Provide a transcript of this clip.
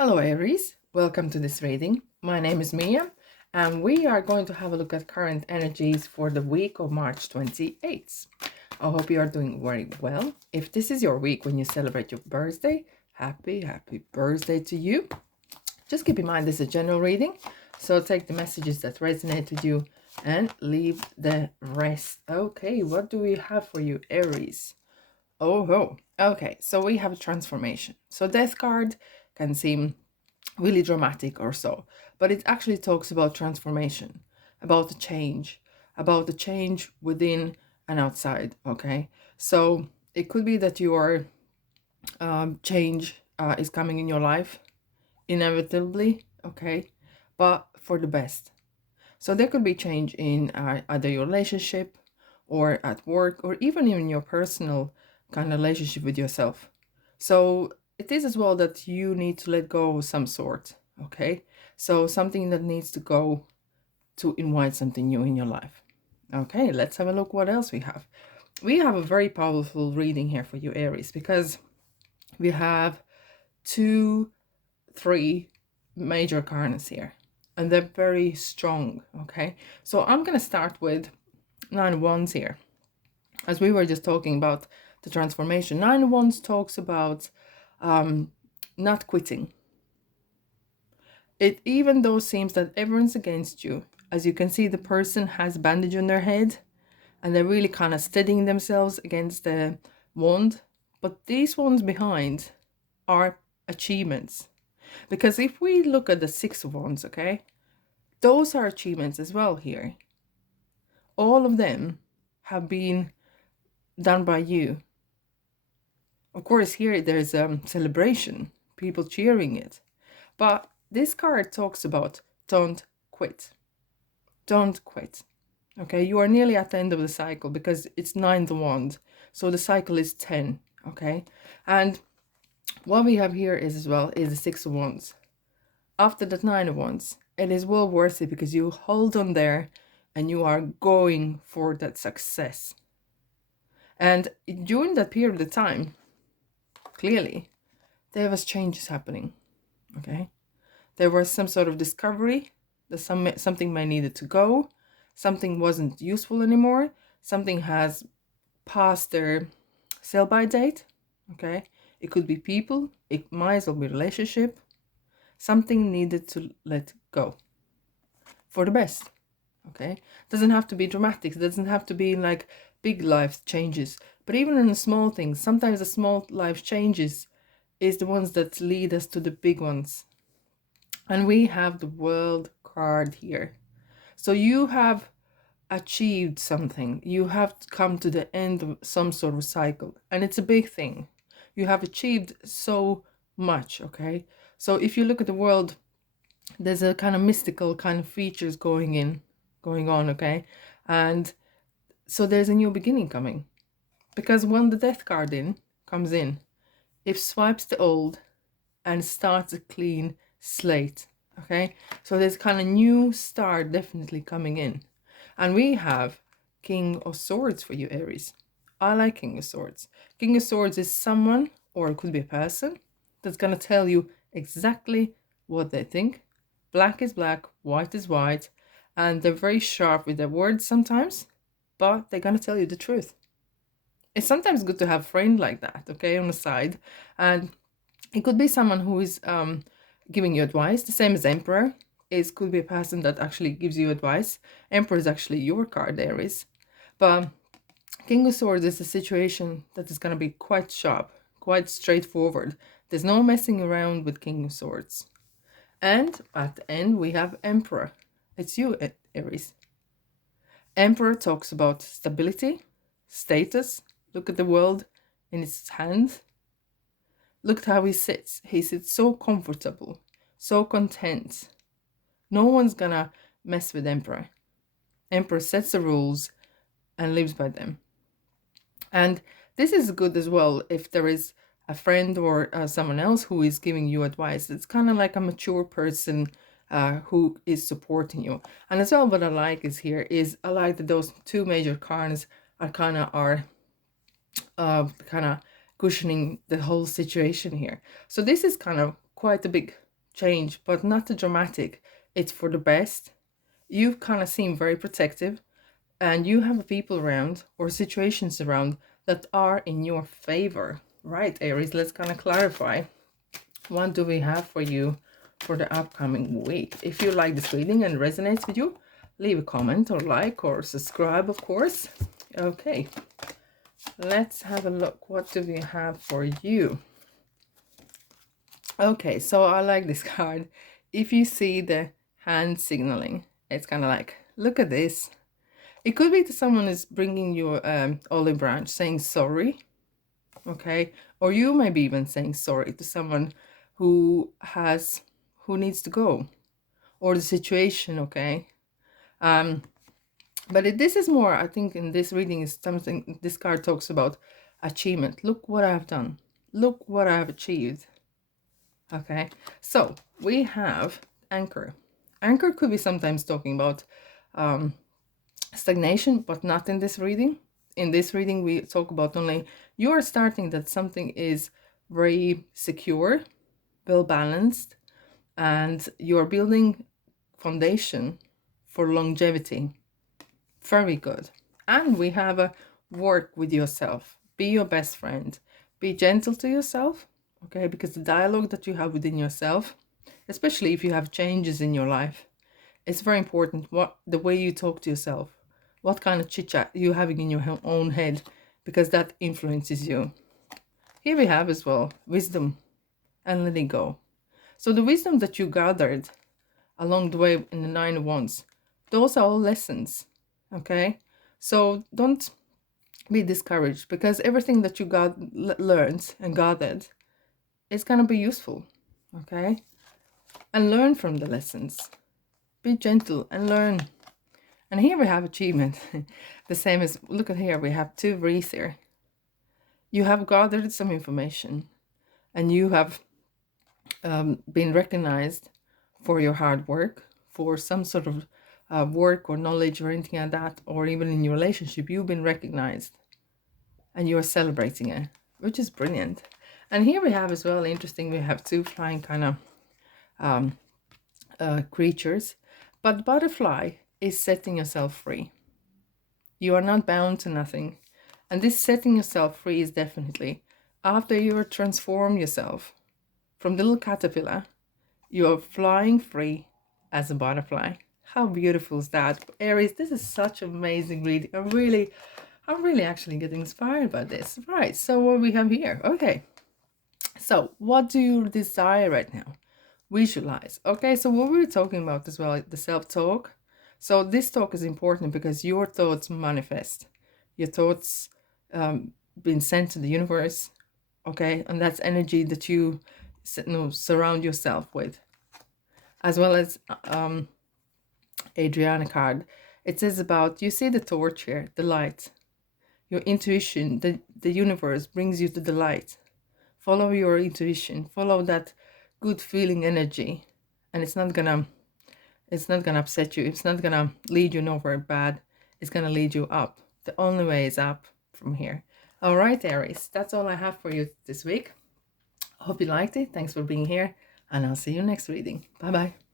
Hello Aries, welcome to this reading. My name is Mia and we are going to have a look at current energies for the week of March 28th. I hope you are doing very well. If this is your week when you celebrate your birthday, happy birthday to you. Just keep in mind this is a general reading, so take the messages that resonate with you and leave the rest. Okay, what do we have for you, Aries? Okay, so we have a transformation. So death card can seem really dramatic or so, but it actually talks about transformation, about the change within and outside. Okay, so it could be that your change is coming in your life inevitably. Okay, but for the best. So there could be change in either your relationship or at work or even in your personal kind of relationship with yourself. So it is as well that you need to let go of some sort. Okay. So something that needs to go to invite something new in your life. Okay, let's have a look what else we have. We have a very powerful reading here for you, Aries, because we have three major cards here and they're very strong. Okay, so I'm gonna start with 9 of Wands here, as we were just talking about the transformation. 9 of Wands talks about not quitting. It even though seems that everyone's against you, as you can see the person has a bandage on their head and they're really kind of steadying themselves against the wand, but these ones behind are achievements. Because if we look at the 6 of Wands, okay, those are achievements as well here. All of them have been done by you. Of course, here there's a celebration, people cheering it. But this card talks about don't quit. Don't quit. Okay, you are nearly at the end of the cycle because it's 9 of Wands. So the cycle is 10. Okay, and what we have here is as well is the 6 of Wands. After that 9 of Wands, it is well worth it because you hold on there and you are going for that success. And during that period of time, clearly, there was changes happening. Okay, there was some sort of discovery that something may needed to go, something wasn't useful anymore, something has passed their sell-by date. Okay, it could be people, it might as well be relationship. Something needed to let go for the best. Okay, doesn't have to be dramatic, it doesn't have to be like big life changes, but even in the small things, sometimes the small life changes is the ones that lead us to the big ones. And we have the World card here. So you have achieved something, you have come to the end of some sort of cycle, and it's a big thing. You have achieved so much. Okay, so if you look at the world, there's a kind of mystical kind of features going on. Okay, and so there's a new beginning coming, because when the death card comes in, it swipes the old and starts a clean slate. Okay, so there's kind of new start definitely coming in. And we have King of Swords for you, Aries. I like King of Swords. King of Swords is someone, or it could be a person, that's going to tell you exactly what they think. Black is black, white is white, and they're very sharp with their words sometimes, but they're going to tell you the truth. It's sometimes good to have a friend like that, okay, on the side. And it could be someone who is giving you advice, the same as Emperor. It could be a person that actually gives you advice. Emperor is actually your card, Aries. But King of Swords is a situation that is going to be quite sharp, quite straightforward. There's no messing around with King of Swords. And at the end, we have Emperor. It's you, Aries. Emperor talks about stability, status. Look at the world in its hands. Look at how he sits. He sits so comfortable, so content. No one's gonna mess with Emperor. Emperor sets the rules and lives by them. And this is good as well if there is a friend or someone else who is giving you advice. It's kind of like a mature person who is supporting you. And as well, what I like I like that those two major cards are kind of cushioning the whole situation here. So this is kind of quite a big change, but not the dramatic. It's for the best. You kind of seem very protective, and you have people around or situations around that are in your favor. Right, Aries, let's kind of clarify. What do we have for you for the upcoming week? If you like this reading and resonates with you, leave a comment or like or subscribe, of course. Okay, let's have a look. What do we have for you? Okay, so I like this card. If you see the hand signaling, it's kind of like, look at this. It could be that someone is bringing you olive branch saying sorry, okay? Or you may be even saying sorry to someone who needs to go, or the situation, okay? But this is more, I think in this reading is something, this card talks about achievement. Look what I've done. Look what I've achieved. Okay, so we have anchor. Anchor could be sometimes talking about stagnation, but not in this reading. In this reading, we talk about only you are starting that something is very secure, well balanced, and you're building foundation for longevity. Very good. And we have a work with yourself. Be your best friend. Be gentle to yourself, okay? Because the dialogue that you have within yourself, especially if you have changes in your life, it's very important. What the way you talk to yourself, what kind of chit chat you having in your own head, because that influences you. Here we have as well wisdom and letting go. So the wisdom that you gathered along the way in the Nine of Wands, those are all lessons, okay? So don't be discouraged, because everything that you learned and gathered is going to be useful, okay? And learn from the lessons. Be gentle and learn. And here we have achievement. The same as, look at here, we have two wreaths here. You have gathered some information, and you have been recognized for your hard work, for some sort of work or knowledge or anything like that, or even in your relationship, you've been recognized and you're celebrating it, which is brilliant. And here we have as well, interesting, we have two flying kind of creatures, but butterfly is setting yourself free. You are not bound to nothing. And this setting yourself free is definitely after you transform yourself from the little caterpillar, you are flying free as a butterfly. How beautiful is that? Aries, this is such amazing reading. I'm really actually getting inspired by this. Right, so what we have here? Okay, so what do you desire right now? Visualize. Okay, so what we were talking about as well, the self-talk. So this talk is important because your thoughts manifest. Your thoughts being sent to the universe, okay? And that's energy that you surround yourself with. As well as Adriana card. It says about, you see the torch here, the light. Your intuition, the universe brings you to the light. Follow your intuition. Follow that good feeling energy. And it's not gonna upset you. It's not gonna lead you nowhere bad. It's gonna lead you up. The only way is up from here. All right, Aries, that's all I have for you this week. Hope you liked it. Thanks for being here, and I'll see you next reading. Bye bye.